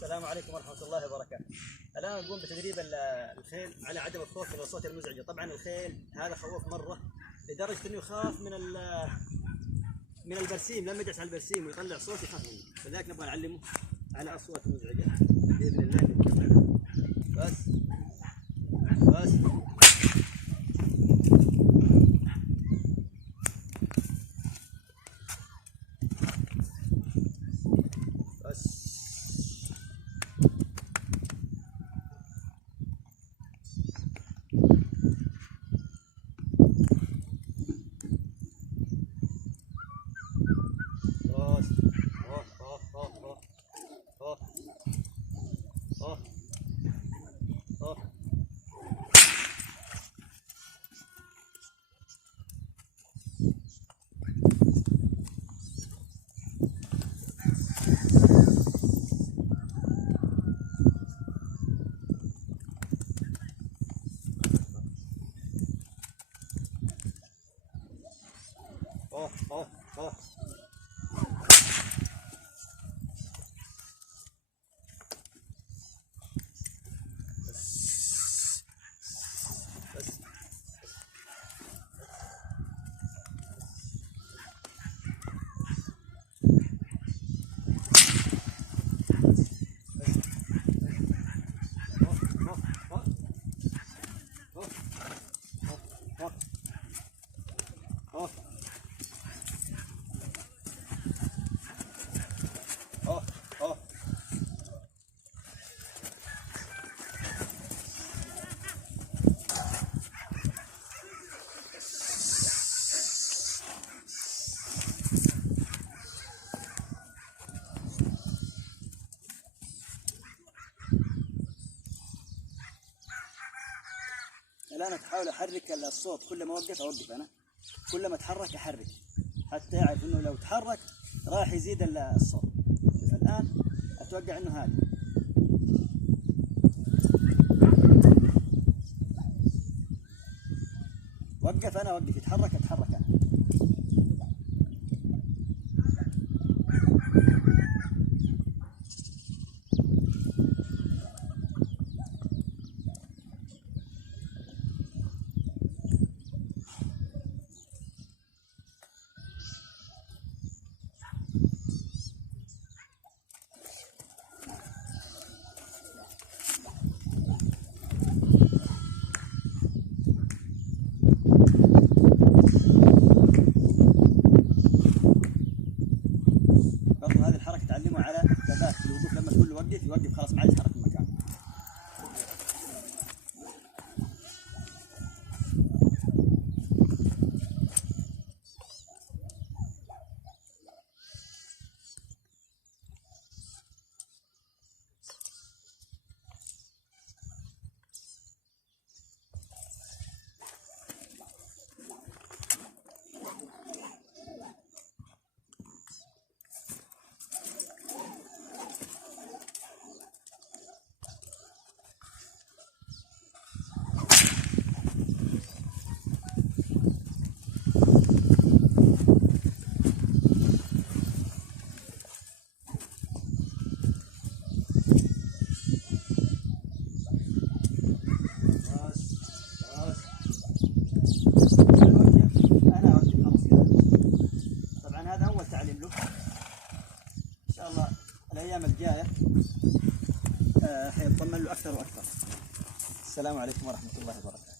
السلام عليكم ورحمة الله وبركاته. الآن نقوم بتدريب الخيل على عدم الخوف من الأصوات المزعجة. طبعا الخيل هذا خوف مرة لدرجة أنه يخاف من البرسيم، لما يجلس على البرسيم ويطلع صوت يخاف منه، فلذلك نبغى نعلمه على أصوات مزعجة بإذن الله. بس بس الآن أحاول أحرك الصوت، كل ما أوقف أنا، كل ما أتحرك أحرك حتى يعرف إنه لو تحرك راح يزيد الصوت. الآن أتوقع إنه هذا وقف أنا، وقف، يتحرك أتحرك أنا. برضو هذه الحركة تعلمه على ثبات الوقوف، لما تقول له وقف يوقف خلاص ما عاد يتحرك من مكانه. إن شاء الله الأيام الجاية حيطمن له أكثر وأكثر. السلام عليكم ورحمة الله وبركاته.